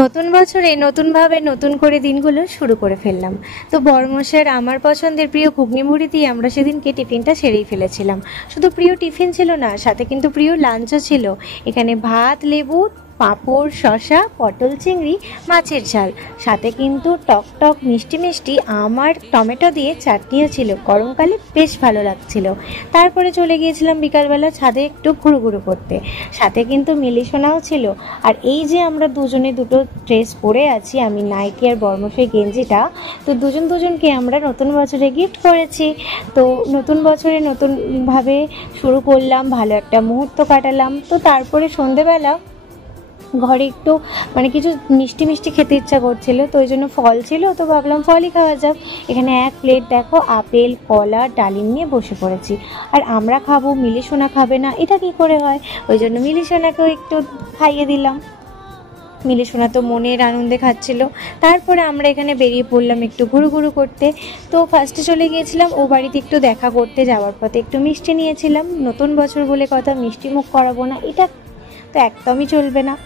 নতুন বছরে নতুনভাবে নতুন করে দিনগুলো শুরু করে ফেললাম। তো বড়মশাইয়ের আমার পছন্দের প্রিয় ঘুগনি মুড়ি দিয়ে আমরা সেদিনকে টিফিনটা সেরেই ফেলেছিলাম। শুধু প্রিয় টিফিন ছিল না, সাথে কিন্তু প্রিয় লাঞ্চও ছিল। এখানে ভাত, লেবু, পাঁপড়, শসা, পটল চিংড়ি, মাছের ঝাল, সাথে কিন্তু টক টক মিষ্টি মিষ্টি আম আর টমেটো দিয়ে চাটনিও ছিল। গরমকালে বেশ ভালো লাগছিল। তারপরে চলে গিয়েছিলাম বিকালবেলা ছাদে একটু ঘুরুঘুরু করতে। সাথে কিন্তু মিলিসোনাও ছিল। আর এই যে আমরা দুজনে দুটো ড্রেস পরে আছি, আমি নাইটি আর বর্মশাই গেঞ্জিটা, তো দুজনকে আমরা নতুন বছরে গিফট করেছি। তো নতুন বছরে নতুনভাবে শুরু করলাম, ভালো একটা মুহূর্ত কাটালাম। তো তারপরে সন্ধেবেলা ঘরে একটু কিছু মিষ্টি মিষ্টি খেতে ইচ্ছা করছিল, তো ওই জন্য ফল ছিল, তো ভাবলাম ফলই খাওয়া যাক। এখানে এক প্লেট দেখো আপেল, কলা, ডালিম নিয়ে বসে পড়েছি। আর আমরা খাবো, মিলিসোনা খাবে না, এটা কি করে হয়? ওই জন্য মিলিসোনাকেও একটু খাইয়ে দিলাম। মিলিসোনা তো মনের আনন্দে খাচ্ছিল। তারপরে আমরা এখানে বেরিয়ে পড়লাম একটু ঘুরু করতে। তো ফার্স্টে চলে গিয়েছিলাম ও বাড়িতে একটু দেখা করতে। যাওয়ার পথে একটু মিষ্টি নিয়েছিলাম, নতুন বছর বলে কথা, মিষ্টি মুখ করাবো না, এটা তো একদমই চলবে না।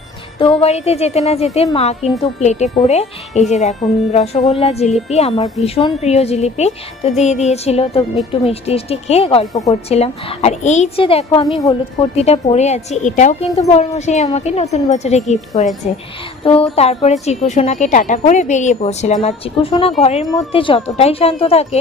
তো ও বাড়িতে যেতে না যেতে মা কিন্তু প্লেটে করে এই যে দেখো রসগোল্লা, জিলিপি, আমার ভীষণ প্রিয় জিলিপি, তো দিয়ে দিয়েছিল। তো একটু মিষ্টি খেয়ে গল্প করছিলাম। আর এই যে দেখো আমি হলুদ কুর্তিটা পরে আছি, এটাও কিন্তু বড়মশাই আমাকে নতুন বছরে গিফট করেছে। তো তারপরে চিকুসোনাকে টাটা করে বেরিয়ে পড়ছিলাম। আর চিকুসোনা ঘরের মধ্যে যতটাই শান্ত থাকে,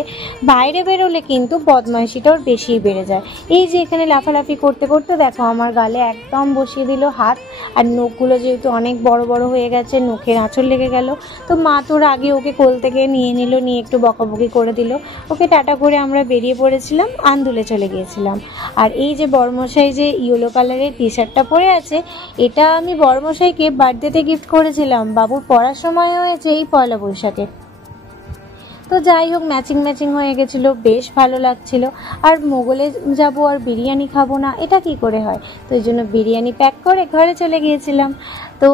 বাইরে বেরোলে কিন্তু বদমাইশিটা ওর বেশিই বেড়ে যায়। এই যে এখানে লাফালাফি করতে করতে দেখো আমার গালে একদম বসিয়ে দিল হাত। আর নখগুলো যেহেতু অনেক বড় বড় হয়ে গেছে, নখের আঁচড় লেগে গেল। তো মা তোর আগে ওকে কোল থেকে নিয়ে নিল, নিয়ে একটু বকাবকি করে দিল। ওকে টাটা করে আমরা বেরিয়ে পড়েছিলাম, আন্দুলে চলে গিয়েছিলাম। আর এই যে বড়মশাই যে ইয়েলো কালারের টি শার্টটা পরে আছে, এটা আমি বড়মশাইকে বার্থডেতে গিফট করেছিলাম। বাবুর পড়ার সময় হয়েছে এই পয়লা বৈশাখে। তো যাই হোক, ম্যাচিং হয়ে গেছিলো, বেশ ভালো লাগছিল। আর মোগলে যাব আর বিরিয়ানি খাবো না, এটা কি করে হয়? তো এই জন্য বিরিয়ানি প্যাক করে ঘরে চলে গিয়েছিলাম। তো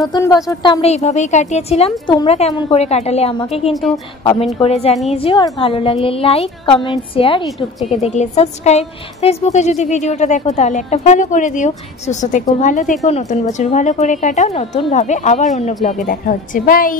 নতুন বছরটা আমরা এইভাবেই কাটিয়েছিলাম। তোমরা কেমন করে কাটালে আমাকে কিন্তু কমেন্ট করে জানিয়ে যেও। আর ভালো লাগলে লাইক, কমেন্ট, শেয়ার, ইউটিউব থেকে দেখলে সাবস্ক্রাইব, ফেসবুকে যদি ভিডিওটা দেখো তাহলে একটা ফলো করে দিও। সুস্থ থেকো, ভালো থেকো, নতুন বছর ভালো করে কাটাও। নতুনভাবে আবার অন্য ব্লগে দেখা হচ্ছে। বাই।